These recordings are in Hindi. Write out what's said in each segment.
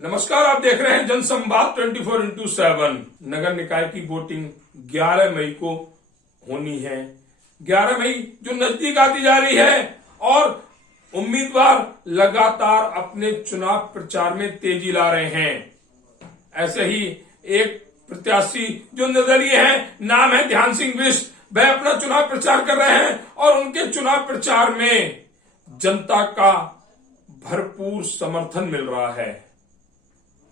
नमस्कार, आप देख रहे हैं जनसंवाद 24x7। नगर निकाय की वोटिंग 11 मई को होनी है। 11 मई जो नजदीक आती जा रही है और उम्मीदवार लगातार अपने चुनाव प्रचार में तेजी ला रहे हैं। ऐसे ही एक प्रत्याशी जो निर्दलीय है, नाम है ध्यान सिंह बिष्ट, वह अपना चुनाव प्रचार कर रहे हैं और उनके चुनाव प्रचार में जनता का भरपूर समर्थन मिल रहा है।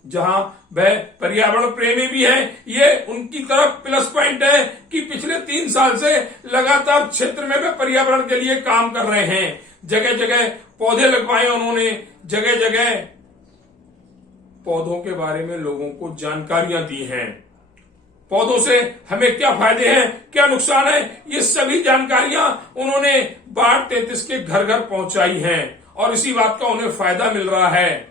जहां वह पर्यावरण प्रेमी भी है, ये उनकी तरफ प्लस पॉइंट है कि पिछले 3 साल से लगातार क्षेत्र में वे पर्यावरण के लिए काम कर रहे हैं। जगह जगह पौधे लगवाए उन्होंने, जगह जगह पौधों के बारे में लोगों को जानकारियां दी हैं। पौधों से हमें क्या फायदे हैं, क्या नुकसान है, ये सभी जानकारियां उन्होंने वार्ड 33 के घर घर पहुंचाई हैं और इसी बात का उन्हें फायदा मिल रहा है।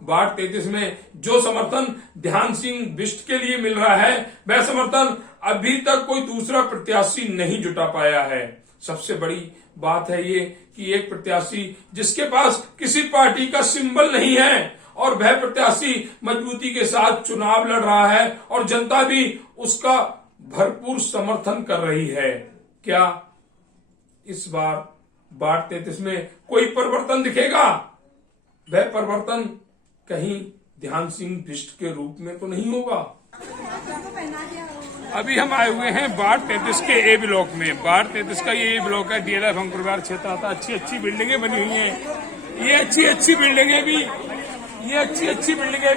वार्ड 33 में जो समर्थन ध्यान सिंह बिष्ट के लिए मिल रहा है, वह समर्थन अभी तक कोई दूसरा प्रत्याशी नहीं जुटा पाया है। सबसे बड़ी बात है ये कि एक प्रत्याशी जिसके पास किसी पार्टी का सिंबल नहीं है और वह प्रत्याशी मजबूती के साथ चुनाव लड़ रहा है और जनता भी उसका भरपूर समर्थन कर रही है। क्या इस बार वार्ड 33 में कोई परिवर्तन दिखेगा? वह परिवर्तन कहीं ध्यान सिंह बिष्ट के रूप में तो नहीं होगा। अभी हम आए हुए हैं वार्ड 33 के ए ब्लॉक में। वार्ड 33 का ये ब्लॉक है, डीएलएफ अंकुर क्षेत्र आता। अच्छी अच्छी बिल्डिंगें बनी हुई हैं। ये अच्छी अच्छी बिल्डिंगें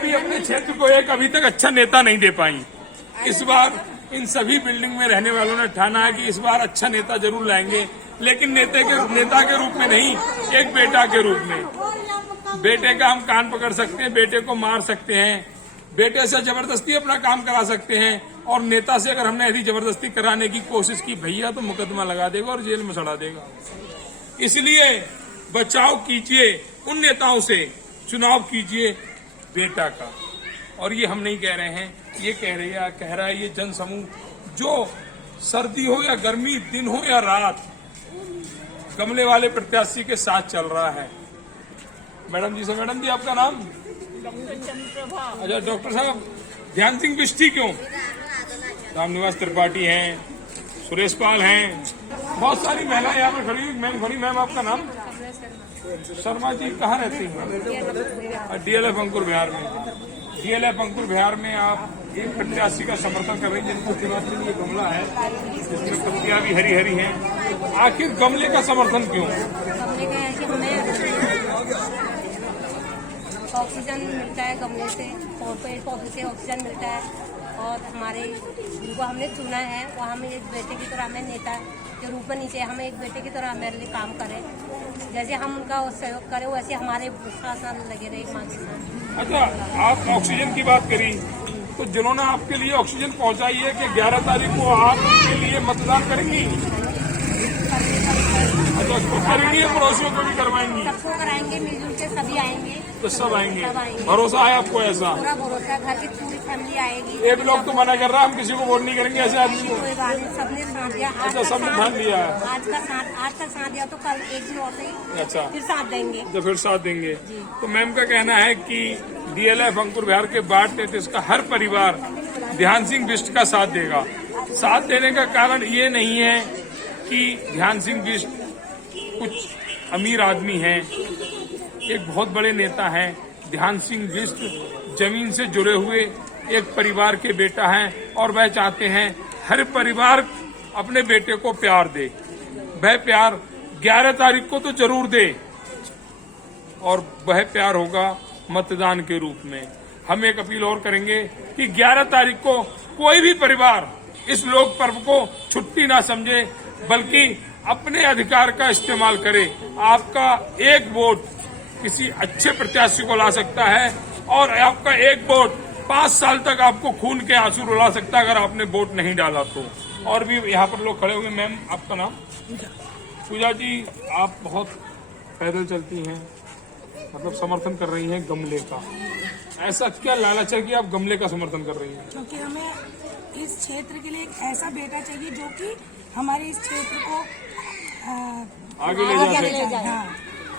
भी अपने क्षेत्र को एक अभी तक अच्छा नेता नहीं दे पाई। इस बार इन सभी बिल्डिंग में रहने वालों ने ठाना है कि इस बार अच्छा नेता जरूर लाएंगे, लेकिन नेता के रूप में नहीं, एक बेटा के रूप में। बेटे का हम कान पकड़ सकते हैं, बेटे को मार सकते हैं, बेटे से जबरदस्ती अपना काम करा सकते हैं, और नेता से अगर हमने यदि जबरदस्ती कराने की कोशिश की भैया तो मुकदमा लगा देगा और जेल में सड़ा देगा। इसलिए बचाव कीजिए उन नेताओं से, चुनाव कीजिए बेटा का। और ये हम नहीं कह रहे हैं, ये कह रहा है ये जन समूह जो सर्दी हो या गर्मी, दिन हो या रात, गमले वाले प्रत्याशी के साथ चल रहा है। मैडम जी आपका नाम? अच्छा डॉक्टर साहब, ध्यान सिंह बिष्ट क्यों? रामनिवास त्रिपाठी हैं, सुरेश पाल हैं, बहुत सारी महिलाएं यहाँ पर खड़ी। मैम आपका नाम? शर्मा जी कहाँ रहती हैं? डीएलएफ अंकुर बिहार में। डीएलएफ अंकुर बिहार में आप एक प्रत्याशी का समर्थन कर रही हैं जिनको चुनाव के लिए गमला है, जिसमें पत्तियां भी हरी हरी हैं। आखिर गमले का समर्थन क्यों? गमले का है कि हमें ऑक्सीजन मिलता है गमले से, और पेड़ पौधे से ऑक्सीजन मिलता है। और हमारे जिनको हमने चुना है वो हमें एक बेटे की तरह, हमें नेता के रूप में नीचे हमें एक बेटे की तरह हमारे लिए काम करें। जैसे हम उनका सहयोग करें वैसे हमारे साथ साथ लगे रहे माँ के साथ। अच्छा, आप ऑक्सीजन की बात करी तो जिन्होंने आपके लिए ऑक्सीजन पहुंचाई है कि 11 तारीख को आप उनके लिए मतदान करेंगी? अच्छा, उसको करेंगी या पड़ोसियों को भी करवाएंगी? सबको कराएंगे, मिलजुल के सभी आएंगे। तो सब आएंगे। भरोसा है आपको? ऐसा पूरा भरोसा, घर की पूरी फैमिली आएगी। एक लोग तो मना कर रहा है हम किसी को वोट नहीं करेंगे ऐसे आदमी को। कोई बात नहीं, सबने साथ दिया। अच्छा, सबने ध्यान दिया है। आज तक साथ दिया तो कल एक दिन और से अच्छा फिर साथ देंगे। तो फिर साथ देंगे। तो मैम का कहना है कि डीएलएफ अंकुर बिहार के वार्ड 33 का हर परिवार ध्यान सिंह बिष्ट का साथ देगा। साथ देने का कारण ये नहीं है कि ध्यान सिंह बिष्ट कुछ अमीर आदमी हैं, एक बहुत बड़े नेता हैं। ध्यान सिंह बिष्ट जमीन से जुड़े हुए एक परिवार के बेटा हैं और वह चाहते हैं हर परिवार अपने बेटे को प्यार दे। वह प्यार 11 तारीख को तो जरूर दे, और वह प्यार होगा मतदान के रूप में। हम एक अपील और करेंगे कि 11 तारीख को कोई भी परिवार इस लोक पर्व को छुट्टी ना समझे, बल्कि अपने अधिकार का इस्तेमाल करे। आपका एक वोट किसी अच्छे प्रत्याशी को ला सकता है, और आपका एक वोट 5 साल तक आपको खून के आंसू रुला सकता है अगर आपने वोट नहीं डाला तो। और भी यहाँ पर लोग खड़े हुए। मैम आपका नाम? पूजा जी, आप बहुत पैदल चलती हैं, मतलब समर्थन कर रही हैं गमले का। ऐसा क्या लालच है कि आप गमले का समर्थन कर रही हैं? क्योंकि हमें इस क्षेत्र के लिए एक ऐसा बेटा चाहिए जो कि हमारे इस क्षेत्र को आगे ले जाए। हाँ,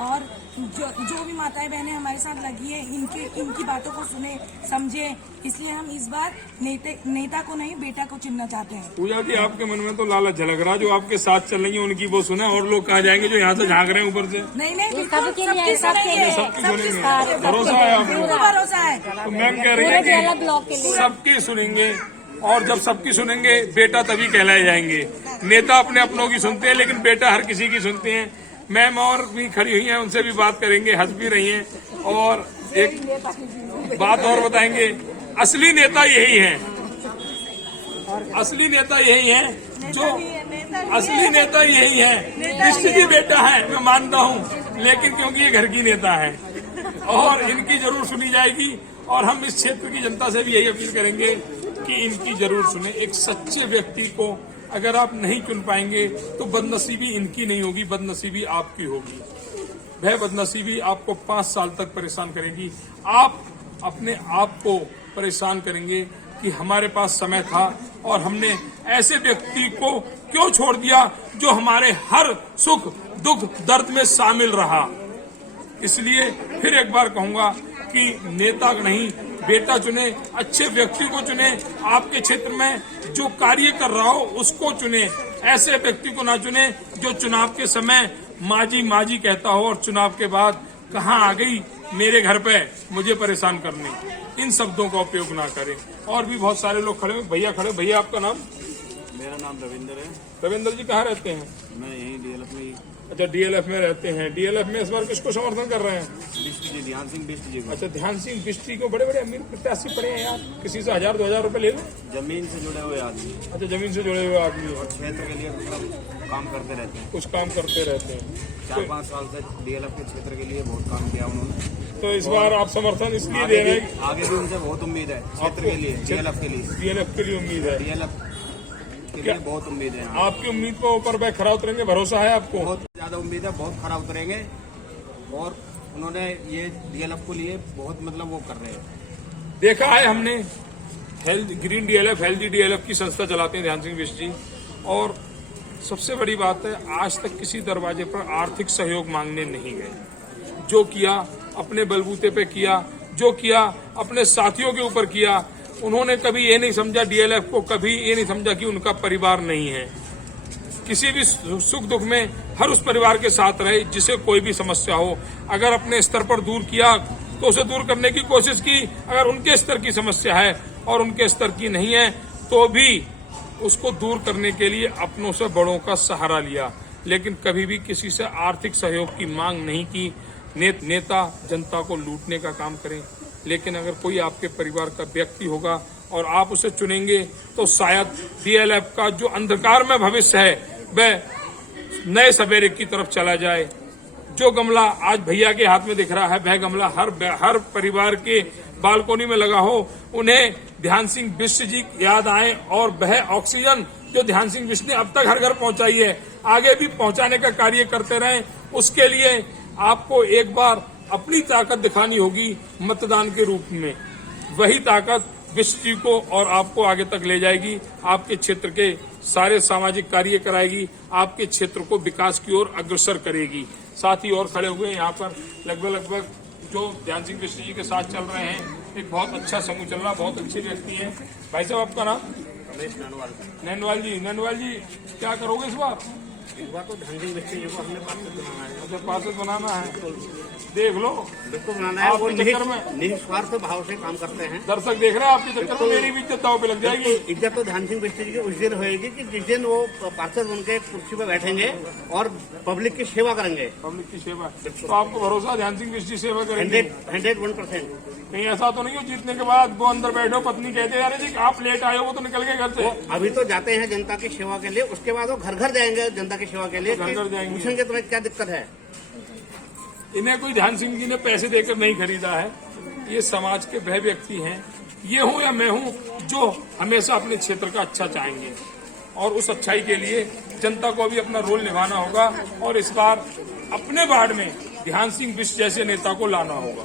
और जो भी माताएं बहनें हमारे साथ लगी है इनकी बातों को सुने समझे, इसलिए हम इस बार नेता को नहीं बेटा को चुनना चाहते हैं। पूजा जी, आपके मन में तो लालच झलक रहा, जो आपके साथ चल रही है उनकी वो सुना, और लोग कहाँ जाएंगे जो यहाँ से झांक रहे हैं ऊपर से? नहीं बिल्कुल सबके लिए, सबकी सुनेंगे, भरोसा है आपको? भरोसा है। तो मैम कह रही है कि सबकी सुनेंगे, और जब सबकी सुनेंगे बेटा तभी कहलाए जाएंगे। नेता अपने अपनों की सुनते हैं, लेकिन बेटा हर किसी की सुनते हैं। मैम और भी खड़ी हुई हैं, उनसे भी बात करेंगे, हंस भी रही हैं और एक बात और बताएंगे। असली नेता यही है, असली नेता यही है, जो असली नेता यही है। बिष्ट जी बेटा है, मैं मानता हूँ, लेकिन क्योंकि ये घर की नेता है और इनकी जरूर सुनी जाएगी। और हम इस क्षेत्र की जनता से भी यही अपील करेंगे कि इनकी जरूर सुने। एक सच्चे व्यक्ति को अगर आप नहीं चुन पाएंगे तो बदनसीबी इनकी नहीं होगी, बदनसीबी आपकी होगी। वह बदनसीबी आपको 5 साल तक परेशान करेगी। आप अपने आप को परेशान करेंगे कि हमारे पास समय था और हमने ऐसे व्यक्ति को क्यों छोड़ दिया जो हमारे हर सुख दुख दर्द में शामिल रहा। इसलिए फिर एक बार कहूंगा कि नेता नहीं बेटा चुने, अच्छे व्यक्ति को चुने, आपके क्षेत्र में जो कार्य कर रहा हो उसको चुने। ऐसे व्यक्ति को ना चुने जो चुनाव के समय माजी माजी कहता हो और चुनाव के बाद कहाँ आ गई मेरे घर पे मुझे परेशान करने, इन शब्दों का उपयोग ना करें। और भी बहुत सारे लोग खड़े हैं, भैया खड़े। भैया आपका नाम? मेरा नाम रविंदर है। रविंदर जी कहाँ रहते हैं? मैं यहीं डीएलएफ में ही। अच्छा, डीएलएफ में रहते हैं। डीएलएफ में इस बार किसको समर्थन कर रहे हैं? बिष्ट जी, ध्यान सिंह बिष्ट जी को। अच्छा, ध्यान सिंह बिष्ट जी को। बड़े बड़े अमीर प्रत्याशी पड़े हैं यार, किसी से 1000-2000 रुपए ले लो। जमीन से जुड़े हुए आदमी अच्छा, जमीन से जुड़े हुए आदमी और क्षेत्र के लिए मतलब काम करते रहते हैं। कुछ काम करते रहते हैं। 4-5 साल से डीएलएफ के क्षेत्र के लिए बहुत काम किया उन्होंने। तो इस बार आप समर्थन इसलिए दे रहे हैं? आगे भी उनसे बहुत उम्मीद है क्षेत्र के लिए, डीएलएफ के लिए। डीएलएफ के लिए उम्मीद है? डीएलएफ के लिए बहुत उम्मीद है। आपकी उम्मीद को ऊपर भाई खरा उतरेंगे, भरोसा है आपको? बहुत ज्यादा उम्मीद है, बहुत खरा उतरेंगे। और उन्होंने ये डीएलएफ को लिए बहुत मतलब वो कर रहे हैं। देखा है हमने, health green DLF, healthy DLF की संस्था चलाते हैं ध्यान सिंह बिष्ट जी। और सबसे बड़ी बात है, आज तक किसी दरवाजे पर आर्थिक सहयोग मांगने नहीं गए। जो किया अपने बलबूते पे किया, जो किया अपने साथियों के ऊपर किया। उन्होंने कभी ये नहीं समझा, डीएलएफ को कभी ये नहीं समझा कि उनका परिवार नहीं है। किसी भी सुख दुख में हर उस परिवार के साथ रहे जिसे कोई भी समस्या हो। अगर अपने स्तर पर दूर किया तो उसे दूर करने की कोशिश की। अगर उनके स्तर की समस्या है और उनके स्तर की नहीं है तो भी उसको दूर करने के लिए अपनों से बड़ों का सहारा लिया, लेकिन कभी भी किसी से आर्थिक सहयोग की मांग नहीं की। नेता जनता को लूटने का काम करें, लेकिन अगर कोई आपके परिवार का व्यक्ति होगा और आप उसे चुनेंगे तो शायद डीएलएफ का जो अंधकार में भविष्य है वह नए सवेरे की तरफ चला जाए। जो गमला आज भैया के हाथ में दिख रहा है, वह गमला हर परिवार के बालकोनी में लगा हो। उन्हें ध्यान सिंह बिष्ट जी याद आए और वह ऑक्सीजन जो ध्यान सिंह बिष्ट ने अब तक हर घर पहुंचाई है, आगे भी पहुंचाने का कार्य करते रहें। उसके लिए आपको एक बार अपनी ताकत दिखानी होगी मतदान के रूप में। वही ताकत बिष्ट जी को और आपको आगे तक ले जाएगी, आपके क्षेत्र के सारे सामाजिक कार्य कराएगी, आपके क्षेत्र को विकास की ओर अग्रसर करेगी। साथ ही और खड़े हुए यहाँ पर लगभग जो ध्यान सिंह बिष्ट जी के साथ चल रहे हैं। एक बहुत अच्छा समूह चल रहा, बहुत अच्छे व्यक्ति हैं। भाई साहब आपका नाम? नैनवाल जी। नैनवाल जी क्या करोगे इस बार? इस बार तो ध्यान सिंह बिष्ट जी को हमने पार्षद बनाना है। अच्छा, पार्षद बनाना है, देख लो बिल्कुल बनाना है। वो चक्कर में निस्वार्थ भाव से काम करते हैं। दर्शक देख रहे हैं, आपके चक्कर में मेरी भी इज्जत दांव पे लग जाएगी। इज्जत तो ध्यान सिंह बिष्ट जी की उस दिन होगी कि जिस दिन वो पार्षद उनके कुर्सी पर बैठेंगे और पब्लिक की सेवा करेंगे। पब्लिक की सेवा, तो आपको भरोसा ध्यान सिंह बिष्ट जी सेवा करेंगे? 101%। कहीं ऐसा तो नहीं हो जीतने के बाद वो अंदर बैठो, पत्नी कहते यार जी आप लेट आए हो, वो तो निकल गए घर से। अभी तो जाते हैं जनता की सेवा के लिए, उसके बाद वो घर घर जाएंगे जनता की सेवा के लिए। घर घर जाएंगे, पूछेंगे तुम्हें क्या दिक्कत है। इन्हें कोई ध्यान सिंह जी ने पैसे देकर नहीं खरीदा है। ये समाज के वह व्यक्ति हैं, ये हूं या मैं हूं, जो हमेशा अपने क्षेत्र का अच्छा चाहेंगे और उस अच्छाई के लिए जनता को भी अपना रोल निभाना होगा। और इस बार अपने वार्ड में ध्यान सिंह बिष्ट जैसे नेता को लाना होगा।